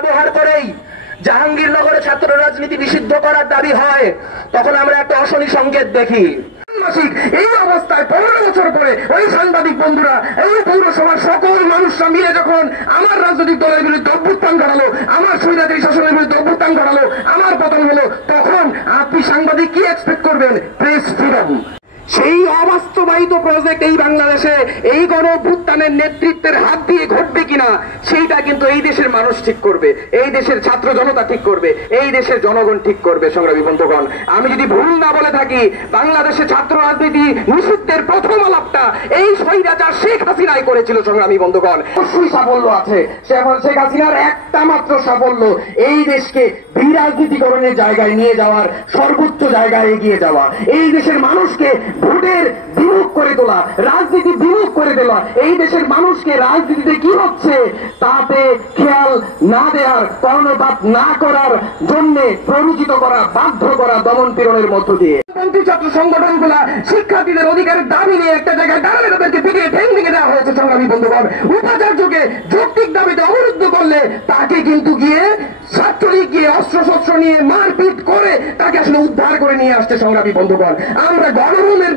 ব্যবহার করেই জাহাঙ্গীরনগরে ছাত্র রাজনীতি নিষিদ্ধ করার দাবি হয়, তখন আমরা একটা অশনি সংকেত দেখি। এই অবস্থায় 15 বছর পরে ওই সাংবাদিক বন্ধুরা, এই পৌরসভার সকল মানুষরা মিলে যখন আমার রাজনৈতিক দলের বিরুদ্ধে অভ্যুত্থান ঘটালো, আমার স্বৈরাচারী শাসনের বিরুদ্ধে অভ্যুত্থান ঘটালো, আমার পতন হলো, তখন আপনি সাংবাদিক কি এক্সপেক্ট করবেন? Press freedom. সেই অবাস্তবায়িত প্রজেক্ট এই বাংলাদেশে এই গণ অভ্যুত্থানের নেতৃত্বের হাত দিয়ে ঘটবে কিনা সেইটা কিন্তু এই দেশের মানুষ ঠিক করবে, এই দেশের ছাত্র জনতা ঠিক করবে, এই দেশের জনগণ ঠিক করবে। সংগ্রামী বন্ধুগণ, আমি যদি ভুল না বলে থাকি, বাংলাদেশে ছাত্র রাজনীতি নিষিদ্ধের প্রথম আলাপটা এই স্বৈরাচার শেখ হাসিনাই করেছিল। সংগ্রামী বন্ধুগণ, অবশ্যই সাফল্য আছে। শেখ হাসিনার একটা মাত্র সাফল্য এই দেশকে বিরাজনীতিকরণের জায়গায় নিয়ে যাওয়ার, সর্বোচ্চ জায়গায় এগিয়ে যাওয়া, এই দেশের মানুষকে ভোটের বিমুখ করে তোলা, রাজনীতি বিমুখ করে দেওয়া, এই দেশের মানুষকে রাজনীতিতে কি হচ্ছে তাতে খেয়াল না দেওয়ার, কর্ণপাত না করার জন্য প্ররোচিত করা, বাধ্য করা, দমন পীড়নের মধ্য দিয়ে ছাত্র সংগঠনগুলা শিক্ষার্থীদের অধিকারের দাবি নিয়ে একটা জায়গায় দাঁড়ালে তাদেরকে পিটিয়ে ঠ্যাং ভেঙে দেওয়া হয়েছে। সংগ্রামী বন্ধুগণ, উপাচার্যকে যৌক্তিক দাবিতে অবরুদ্ধ করলে তাকে কিন্তু গিয়ে ছাত্রলীগ গিয়ে অস্ত্রশস্ত্র নিয়ে মারপিট করে তাকে আসলে উদ্ধার করে নিয়ে আসছে। সংগ্রামী বন্ধুগণ, আমরা গণরুমের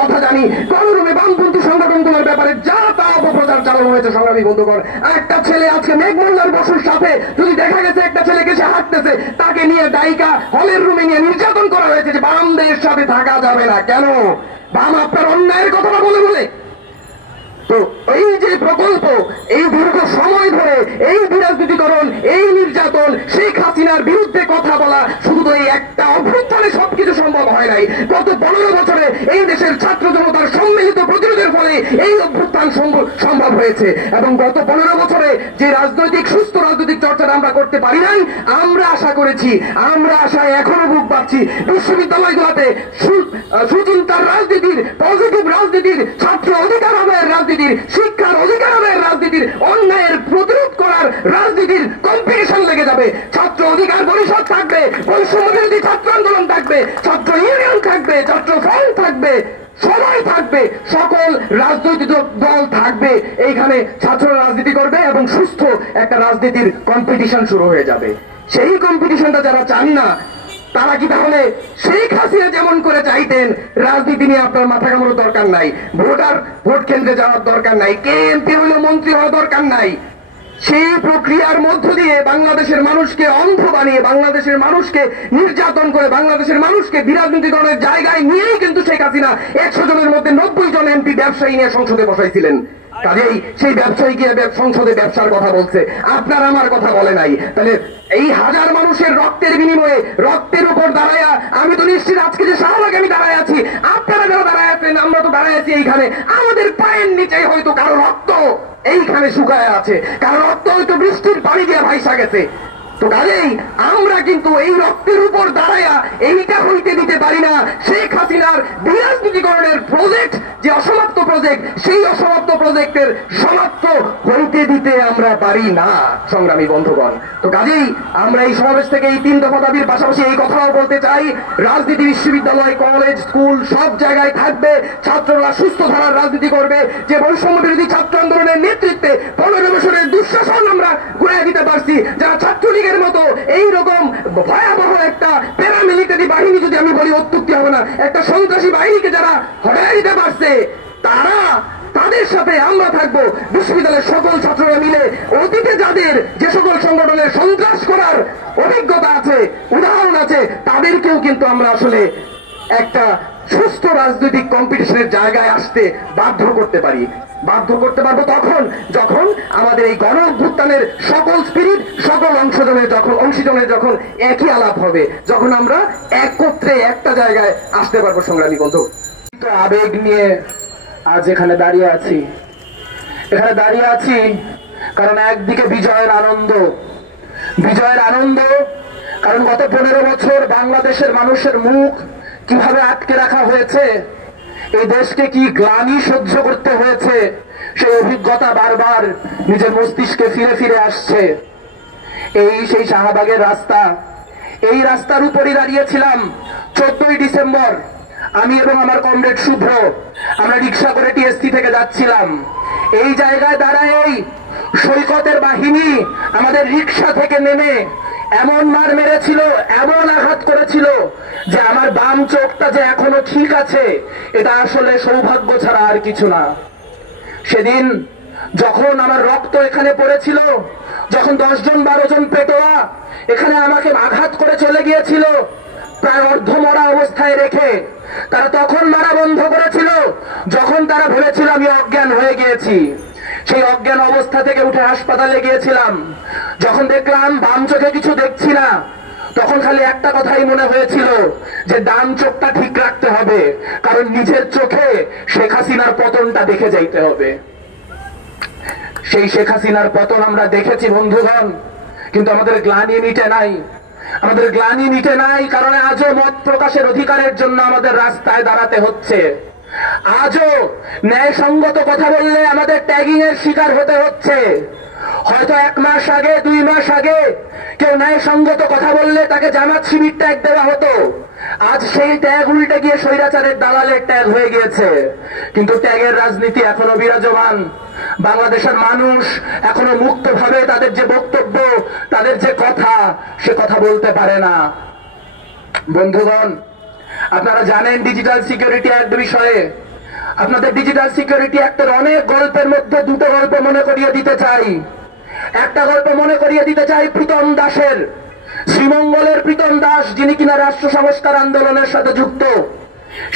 কথা জানি, গণরুমে বামপন্থী সংগঠনগুলোর ব্যাপারে যা তা অপপ্রচার চালানো হয়েছে। সংগ্রামী বন্ধুগণ, একটা ছেলে আজকে মেঘমল্লার বসুর সাথে যদি দেখা গেছে একটা ছেলেকে সে হাঁটতেছে, তাকে নিয়ে ডাইকা হলের রুমে নিয়ে নির্যাতন করা হয়েছে যে বামদের সাথে থাকা যাবে না। কেন? বাম আপনার অন্যায়ের কথাটা বলে বলে। তো এই যে প্রকল্প, এই দীর্ঘ সময় ধরে এই বিরাজনীতিকরণ, এই নির্যাতন, শেখ হাসিনার বিরুদ্ধে কথা বলা, শুধু তো এই একটা অভ্যুত্থানে সবকিছু সম্ভব হয় নাই। গত 15 বছরে এই দেশের ছাত্র জনতার সম্মিলিত প্রতিরোধের ফলে এই অভ্যুত্থান সম্ভব হয়েছে। এবং গত 15 বছরে যে রাজনৈতিক সুস্থ রাজনৈতিক চর্চা আমরা করতে পারি নাই, আমরা আশা করেছি, আমরা আশায় এখনো বুক পাচ্ছি বিশ্ববিদ্যালয়গুলোতে সুচিন্তার রাজনীতির, পজিটিভ রাজনীতির, ছাত্র অধিকার আদায়ের রাজনীতির, শিক্ষার অধিকার আদায়ের রাজনীতির, অন্যায়ের প্রতিরোধ করার রাজনীতির কম্পিটিশন লেগে যাবে। ছাত্র অধিকার পরিষদ থাকবে, বৈষম্য বিরোধী ছাত্র আন্দোলন থাকবে, ছাত্র ইউনিয়ন থাকবে, ছাত্র ফ্রন্ট থাকবে, সবাই থাকবে, সকল রাজনৈতিক দল থাকবে, এইখানে ছাত্র রাজনীতি করবে এবং সুস্থ একটা রাজনীতির কম্পিটিশন শুরু হয়ে যাবে। সেই কম্পিটিশনটা যারা চান না, তারা কি তাহলে শেখ হাসিনা যেমন করে চাইতেন রাজনীতি নিয়ে আপনার মাথা কামানোর দরকার নাই, ভোট কেন্দ্রে যাওয়ার দরকার নাই, কে এমপি হলো মন্ত্রী হওয়ার দরকার নাই। সেই প্রক্রিয়ার মধ্য দিয়ে বাংলাদেশের মানুষকে অন্ধ বানিয়ে, বাংলাদেশের মানুষকে নির্যাতন করে, বাংলাদেশের মানুষকে বিরাজনীতিকরণের জায়গায় নিয়েই কিন্তু শেখ হাসিনা 100 জনের মধ্যে 90 জন এমপি ব্যবসায়ী নিয়ে সংসদে বসাইছিলেন। কাজেই সেই ব্যবসায়ী গিয়ে সংসদে ব্যবসার কথা বলছে, আপনার আমার কথা বলে নাই। তাহলে এই হাজার মানুষের রক্তের বিনিময়ে, রক্তের উপর দাঁড়ায়া, আমি তো নিশ্চিত আজকে যে শাহবাগে আমি দাঁড়ায় আছি, আপনারা যারা দাঁড়ায় আছেন, আমরা তো দাঁড়ায় আছি এইখানে, আমাদের পায়ের নিচে হয়তো কারো রক্ত এইখানে শুকায় আছে, কারো রক্ত হয়তো বৃষ্টির পানি দিয়ে ভাইসা গেছে। তো কাজেই আমরা কিন্তু এই রক্তের উপর দাঁড়ায়া এইটা হইতে দিতে পারি না। শেখ হাসিনার বিরাজনীতিকরণের প্রজেক্ট যে অসমাপ্ত প্রজেক্ট, সেই অসমাপ্ত প্রজেক্টের সমাপ্ত হইতে দিতে আমরা পারি না। সংগ্রামী বন্ধুগণ, তো কাজেই আমরা এই সমাবেশ থেকে এই 3 দফা দাবির পাশাপাশি এই কথাও বলতে চাই, রাজনীতি বিশ্ববিদ্যালয়, কলেজ, স্কুল সব জায়গায় থাকবে, ছাত্ররা সুস্থ ধারার রাজনীতি করবে। যে বৈষম্য বিরোধী ছাত্র আন্দোলনের নেতৃত্বে 15 বছরের দুঃশাসন আমরা ঘুরাই দিতে পারছি, যারা ছাত্রলীগের মতো এইরকম ভয়াবহ একটা প্যারামিলিটারি বাহিনী, যদি আমি বলি অত্যুক্তি হবে না, একটা সন্ত্রাসী বাহিনীকে যারা হটাই দিতে পারছে, তাদের সাথে আমরা থাকবো। বিশ্ববিদ্যালয়ের সকল ছাত্ররা মিলে অতীতে যাদের যে সকল সংগঠনের সন্ত্রাস করার অভিজ্ঞতা আছে, উদাহরণ আছে, তাদেরকেও কিন্তু আমরা আসলে একটা সুস্থ রাজনৈতিক কম্পিটিশনের জায়গায় আসতে বাধ্য করতে পারবো তখন যখন আমাদের এই গণ অভ্যুত্থানের সকল স্পিরিট, সকল অংশীজনের যখন একই আলাপ হবে, যখন আমরা একত্রে একটা জায়গায় আসতে পারবো। সংগ্রামী বন্ধু, আবেগ নিয়ে আজ এখানে দাঁড়িয়ে আছি কারণ একদিকে বিজয়ের আনন্দ, কারণ গত 15 বছর বাংলাদেশের মানুষের মুখ কিভাবে আটকে রাখা হয়েছে, এই দেশকে কি গ্লানি সহ্য করতে হয়েছে, সেই অভিজ্ঞতা বারবার নিজের মস্তিষ্কে ফিরে ফিরে আসছে। সেই শাহবাগের রাস্তা, এই রাস্তার উপরই দাঁড়িয়েছিলাম 14ই ডিসেম্বর। আমি এবং আমার কমরেড শুভ্র আমরা রিক্সা করে টিএসসি থেকে যাচ্ছিলাম। এই জায়গায় দাঁড়ায় সৈকতের বাহিনী আমাদের রিক্সা থেকে নেমে এমন মার মেরেছিল, এমন আঘাত করেছিল যে আমার বাম চোখটা যে এখনো ঠিক আছে, এটা আসলে সৌভাগ্য ছাড়া আর কিছু না। সেদিন যখন আমার রক্ত এখানে পড়েছিল, যখন 10 জন 12 জন পেটোয়া এখানে আমাকে আঘাত করে চলে গিয়েছিল প্রায় অর্ধমরা অবস্থায় রেখে, তারা তখন মারা বন্ধ করেছিল যখন তারা ভেবেছিল আমি অজ্ঞান হয়ে গিয়েছি। সেই অজ্ঞান অবস্থা থেকে উঠে হাসপাতালে গিয়েছিলাম, যখন দেখলাম বাম চোখে কিছু দেখছি না, তখন খালি একটা কথাই মনে হয়েছিল যে ডান চোখটা ঠিক রাখতে হবে, কারণ নিজের চোখে শেখ হাসিনার পতনটা দেখে যাইতে হবে। সেই শেখ হাসিনার পতন আমরা দেখেছি বন্ধুগণ, কিন্তু আমাদের গ্লানি মিটে নাই। আমাদের গ্লানি মিটে নাই কারণ আজও মত প্রকাশের অধিকারের জন্য আমাদের রাস্তায় দাঁড়াতে হচ্ছে। আজও ন্যায়সঙ্গত কথা বললে আমাদের ট্যাগিং এর শিকার হতে হচ্ছে। হয়তো 1 মাস আগে 2 মাস আগে কেউ ন্যায়সঙ্গত কথা বললে তাকে জামাত শিবির ট্যাগ দেওয়া হতো, আজ সেই ট্যাগ উল্টে গিয়ে স্বৈরাচারের দালালের ট্যাগ হয়ে গিয়েছে। কিন্তু ট্যাগের রাজনীতি এখনো বিরাজমান। বাংলাদেশের মানুষ এখনো মুক্তভাবে তাদের যে বক্তব্য, তাদের যে কথা, সে কথা বলতে পারে না। বন্ধুগণ, আপনারা জানেন ডিজিটাল সিকিউরিটি অ্যাক্ট বিষয়ে। আপনাদের ডিজিটাল সিকিউরিটি অ্যাক্টের অনেক গল্পের মধ্যে 2টো গল্প মনে করিয়ে দিতে চাই। একটা গল্প মনে করিয়ে দিতে চাই প্রীতম দাসের, শ্রীমঙ্গলের প্রীতম দাস, যিনি কিনা রাষ্ট্র সংস্কার আন্দোলনের সাথে যুক্ত।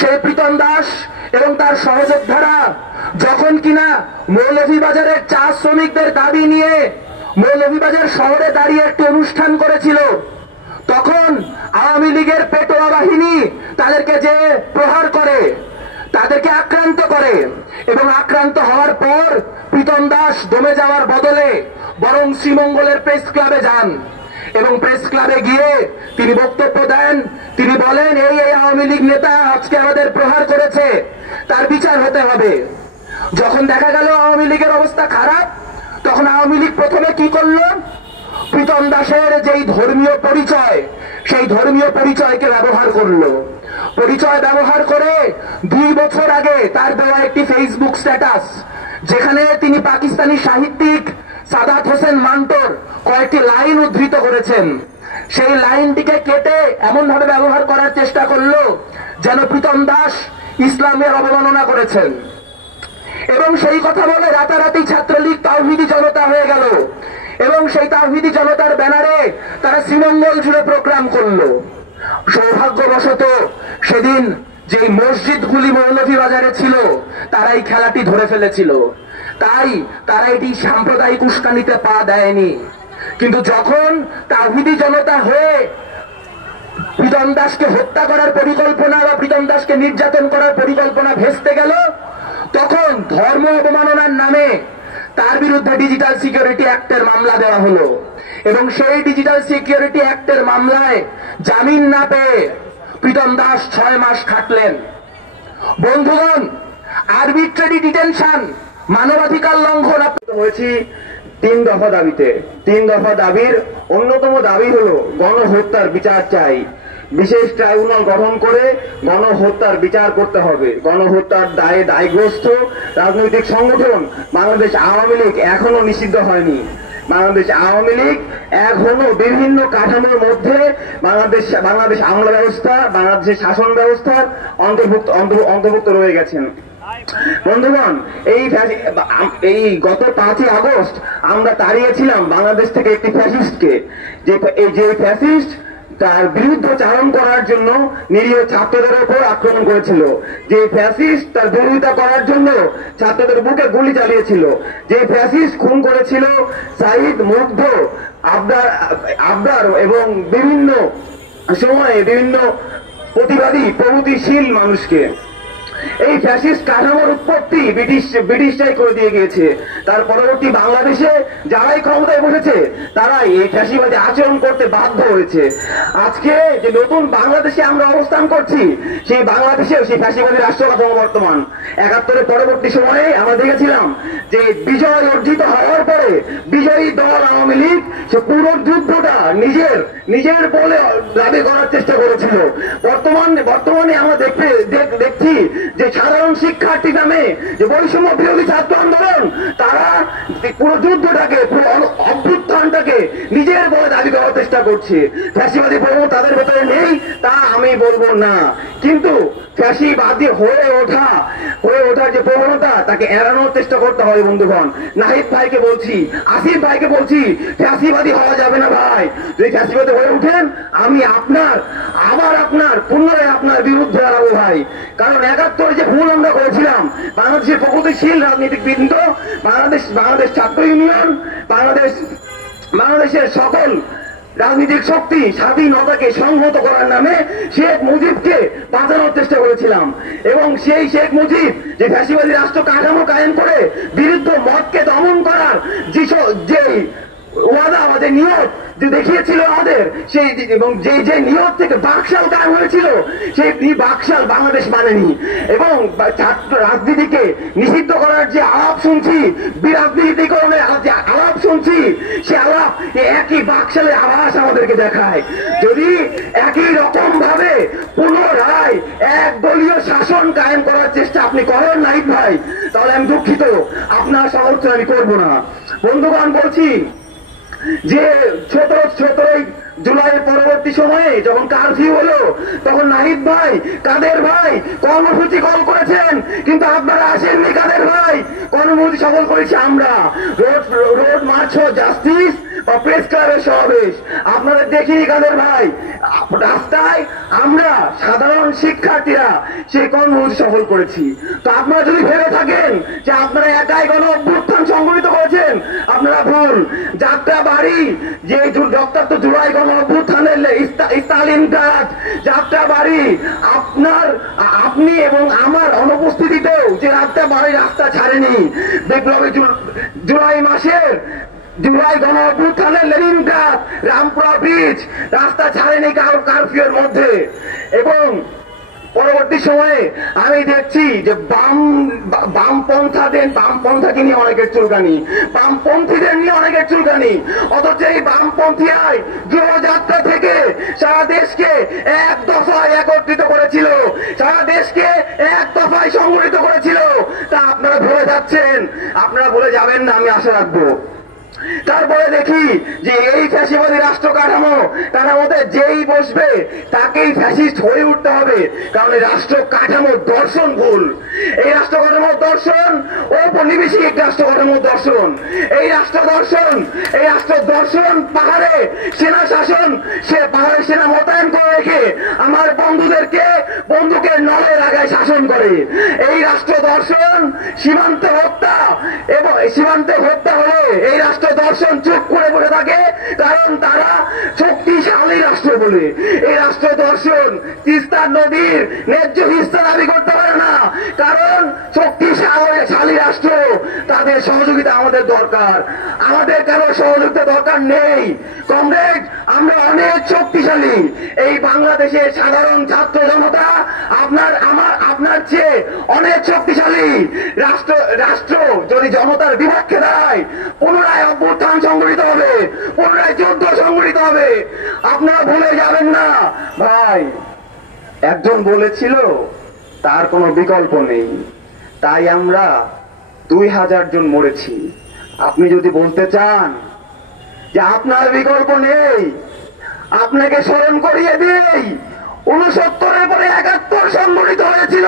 সেই প্রীতম দাস এবং তার সহযোদ্ধারা যখন কিনা মৌলভীবাজারের চা শ্রমিকদের দাবি নিয়ে মৌলভীবাজার শহরে দাঁড়িয়ে একটি অনুষ্ঠান করেছিল, তখন আওয়ামী লীগের পেটোয়া বাহিনী তাদেরকে যে প্রহার করে, তাদেরকে আক্রান্ত করে, এবং আক্রান্ত হওয়ার পর প্রীতম দাস দমে যাওয়ার বদলে বরং শ্রীমঙ্গলের প্রেস ক্লাবে যান এবং প্রেস ক্লাবে গিয়ে তিনি বক্তব্য দেন। তিনি বলেন, এই আওয়ামী লীগ নেতা আজকে আমাদের প্রহার করেছে, তার বিচার হতে হবে। যখন দেখা গেল আওয়ামী লীগের অবস্থা খারাপ, তখন আওয়ামী লীগ প্রথমে কি করলো? প্রীতম দাসের যেই ধর্মীয় পরিচয়, সেই ধর্মীয় পরিচয়কে ব্যবহার করলো। পরিচয় ব্যবহার করে 2 বছর আগে তার দেওয়া একটি ফেসবুক স্ট্যাটাস, যেখানে তিনি পাকিস্তানি সাহিত্যিক সাদাত হোসেন মান্টোর কয়েকটি লাইন উদ্ধৃত করেছেন, সেই লাইনটিকে কেটে এমন ভাবে ব্যবহার করার চেষ্টা করলো যেন প্রীতম দাস ইসলামের অবমাননা করেছেন। এবং সেই কথা বলে রাতারাতি ছাত্রলীগ তাওহিদি জনতা হয়ে গেল এবং সেই তাওহিদি জনতার ব্যানারে তারা শ্রীমঙ্গল জুড়ে প্রোগ্রাম করলো। সৌভাগ্যবশত সেদিন যে মসজিদগুলি মৌলভীবাজারে ছিল, তারাই খেলাটি ধরে ফেলেছিল, তাই তারা এটি সাম্প্রদায়িক উস্কানিতে পা দেয়নি। কিন্তু যখন তাওহিদি জনতা হয়ে প্রীতম দাসকে হত্যা করার পরিকল্পনা বা প্রীতম দাসকে নির্যাতন করার পরিকল্পনা ভেস্তে গেল, তখন ধর্ম অবমাননার নামে তার বিরুদ্ধে ডিজিটাল সিকিউরিটি অ্যাক্টের মামলা দেওয়া হলো এবং সেই ডিজিটাল সিকিউরিটি অ্যাক্টের মামলায় জামিন না পেয়ে প্রীতম দাস 6 মাস খাটলেন। বন্ধুগণ, আরবিট্রারি ডিটেনশন, মানবাধিকার লঙ্ঘন হয়েছি 3 দফা দাবিতে। 3 দফা দাবির অন্যতম দাবি হলো গণহত্যার বিচার চাই। বিশেষ ট্রাইব্যুনাল গঠন করে গণহত্যার বিচার করতে হবে। গণহত্যার দায়ে দায়গ্রস্ত রাজনৈতিক সংগঠন বাংলাদেশ আওয়ামী লীগ এখনো নিষিদ্ধ হয়নি। বাংলাদেশ আওয়ামী লীগ এখনো বিভিন্ন কাঠামোর মধ্যে বাংলাদেশ আমলা ব্যবস্থা, বাংলাদেশের শাসন ব্যবস্থার অন্তর্ভুক্ত রয়ে গেছেন। বন্ধুগণ, এই গত 5ই আগস্ট আমরা তাড়িয়েছিলাম বাংলাদেশ থেকে একটি ফ্যাসিস্টকে, যে ফ্যাসিস্ট তার বিরুদ্ধে চারণ করার জন্য নিরীহ ছাত্রদের উপর আক্রমণ করেছিল, যে ফ্যাসিস্ট তার বিরোধিতা করার জন্য ছাত্রদের বুকে গুলি চালিয়েছিল, যে ফ্যাসিস্ট খুন করেছিল সাইদ, মুগ্ধ, আবদার এবং বিভিন্ন সময়ে বিভিন্ন প্রতিবাদী প্রগতিশীল মানুষকে। এই ফ্যাসিস্ট কাঠামোর উৎপত্তি ব্রিটিশরাই করে দিয়ে গিয়েছে। তার পরবর্তী বাংলাদেশে যারাই ক্ষমতায় বসেছে তারাই এই ফ্যাসিবাদী আচরণ করতে বাধ্য হয়েছে। আজকে যে নতুন বাংলাদেশে আমরা অবস্থান করছি, সেই বাংলাদেশেও সেই ফ্যাসিবাদী রাষ্ট্র কাঠামো বর্তমান। 71-এর পরবর্তী সময়ে আমরা দেখেছিলাম যে বিজয় অর্জিত হওয়ার পরে বিজয়ী দল আওয়ামী লীগ সে পুরো যুদ্ধটা নিজের বলে দাবি করার চেষ্টা করেছিল। বর্তমানে আমরা দেখছি যে সাধারণ শিক্ষার্থী নামে যে বৈষম্য বিরোধী ছাত্র আন্দোলন, তারা পুরো যুদ্ধটাকে, পুরো অভ্যুত্থানটাকে নিজের বলে দাবি করার চেষ্টা করছে। ফ্যাসিবাদী প্রবণতা তাদের ভেতরে নেই তা আমি বলবো না, কিন্তু ফ্যাসিবাদী হয়ে ওঠার যে প্রবণতা, তাকে এড়ানোর চেষ্টা করতে হবে বন্ধুগণ। নাহিদ ভাইকে বলছি, আসিফ ভাইকে বলছি, ফ্যাসিবাদী হওয়া যাবে না ভাই। যদি ফ্যাসিবাদী হয়ে উঠেন, আমি পুনরায় আপনার বিরুদ্ধে দাঁড়াবো ভাই। কারণ ৭১ যে ভুল আমরা করেছিলাম, বাংলাদেশের প্রগতিশীল রাজনীতিবৃন্দ, বাংলাদেশ ছাত্র ইউনিয়ন, বাংলাদেশের সকল রাজনৈতিক শক্তি স্বাধীনতাকে সংহত করার নামে শেখ মুজিবকে বাঁচানোর চেষ্টা করেছিলাম, এবং সেই শেখ মুজিব যে ফ্যাসিবাদী রাষ্ট্র কাঠামো কায়েম করে বিরুদ্ধ মতকে দমন করার যে ওয়াদা, আমাদের নিয়ত যে দেখিয়েছিল আমাদের, সেই এবং যে নিয়ত থেকে বাকশাল কায়েম হয়েছিল, সেই বাকশাল বাংলাদেশ মানেনি। এবং ছাত্র রাজনীতিকে নিষিদ্ধ করার যে আলাপ শুনছি, বিরাজনীতিকরণের যে আলাপ শুনছি, সে আলাপ একই বাকশালের আভাস আমাদেরকে দেখায়। যদি একই রকম ভাবে পুনরায় একদলীয় শাসন কায়েম করার চেষ্টা আপনি করেন নাহিদ ভাই, তাহলে আমি দুঃখিত, আপনার সমর্থন আমি করবো না। বন্ধুগণ, বলছি যে 17 জুলাইয়ের পরবর্তী সময়ে যখন কারফিউ হলো, তখন নাহিদ ভাই, কাদের ভাই কর্মসূচি কল করেছেন, কিন্তু আপনারা আসেননি। কাদের ভাই কর্মসূচি সফল করেছি আমরা, রোড মার্চ ফর জাস্টিস বা প্রেস ক্লাবের সমাবেশ, আপনাদের দেখিনি। কাদের ভাই রাস্তায় আমরা সাধারণ শিক্ষার্থীরা সেই কর্মসূচি সফল করেছি। তো আপনারা যদি ভেবে থাকেন যে আপনারা একাই গণ অভ্যুত্থান সংগঠিত করেছেন, আপনারা ভুল। যাত্রাবাড়ি যে ৭ জুলাই গণ অভ্যুত্থানের স্টালিনগ্রাড যাত্রাবাড়ি, আপনি এবং আমার অনুপস্থিতিতেও যে যাত্রাবাড়ি রাস্তা ছাড়েনি, বিপ্লবী জুলাই গণ অভ্যুত্থানের লেনিনগ্রাড, রামপুরা ব্রিজ রাস্তা ছাড়েনি কারফিউর মধ্যে। এবং পরবর্তী সময়ে আমি দেখছি যে বামপন্থাকে নিয়ে অনেকের চুলকানি, বামপন্থীদের নিয়ে অনেকের চুলকানি, অথচ এই বামপন্থীরাই গৃহযাত্রা থেকে সারা দেশকে এক দফায় একত্রিত করেছিল, সারা দেশকে এক দফায় সংগঠিত করেছিল। তা আপনারা ভুলে যাচ্ছেন, আপনারা ভুলে যাবেন না, আমি আশা রাখবো। তারপরে দেখি যে এই ফ্যাসিবাদী রাষ্ট্র কাঠামোতে যেই বসবে তাকেই ফ্যাসিস্ট হয়ে উঠতে হবে, কারণ এই রাষ্ট্র কাঠামোর দর্শন ভুল। এই রাষ্ট্র কাঠামোর দর্শন ঔপনিবেশিক রাষ্ট্র কাঠামোর দর্শন। এই রাষ্ট্র দর্শন পাহাড়ে সেনা শাসন, সে পাহাড়ে সেনা মোতায়েন করে রেখে আমার বন্দুকের নলের আগায় শাসন করে। এই রাষ্ট্র দর্শন সীমান্তে হত্যা হলে এই রাষ্ট্র দর্শন চুপ করে বসে থাকে, কারণ তারা শক্তিশালী রাষ্ট্র বলে। এই রাষ্ট্র দর্শন তিস্তার নদীর ন্যায্য হিস্সা দাবি করতে পারে না, কারণ শক্তিশালী রাষ্ট্র, তাদের সহযোগিতা আমাদের দরকার। আমাদের কারো সহযোগিতা দরকার নেই কমরেড, আমরা অনেক শক্তিশালী। এই বাংলাদেশের সাধারণ ছাত্র জনতা আপনার চেয়ে অনেক শক্তিশালী। রাষ্ট্র যদি জনতার বিপক্ষে দাঁড়ায়, পুনরায় অভ্যুত্থান সংগঠিত হবে, পুনরায় যুদ্ধ সংগঠিত হবে। আপনারা ভুলে যাবেন না ভাই, একজন বলেছিল তার কোনো বিকল্প নেই, তাই আমরা ২০০০ জন মরেছি। আপনি যদি বলতে চান যে আপনার বিকল্প নেই, আপনাকে স্মরণ করিয়ে দিই, ৬৯-এর পরে ৭১ সংগঠিত হয়েছিল।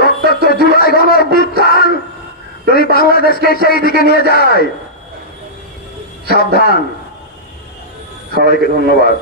রক্তাক্ত জুলাই গণ অভ্যুত্থান যদি বাংলাদেশকে সেই দিকে নিয়ে যায়, সাবধান। সবাইকে ধন্যবাদ।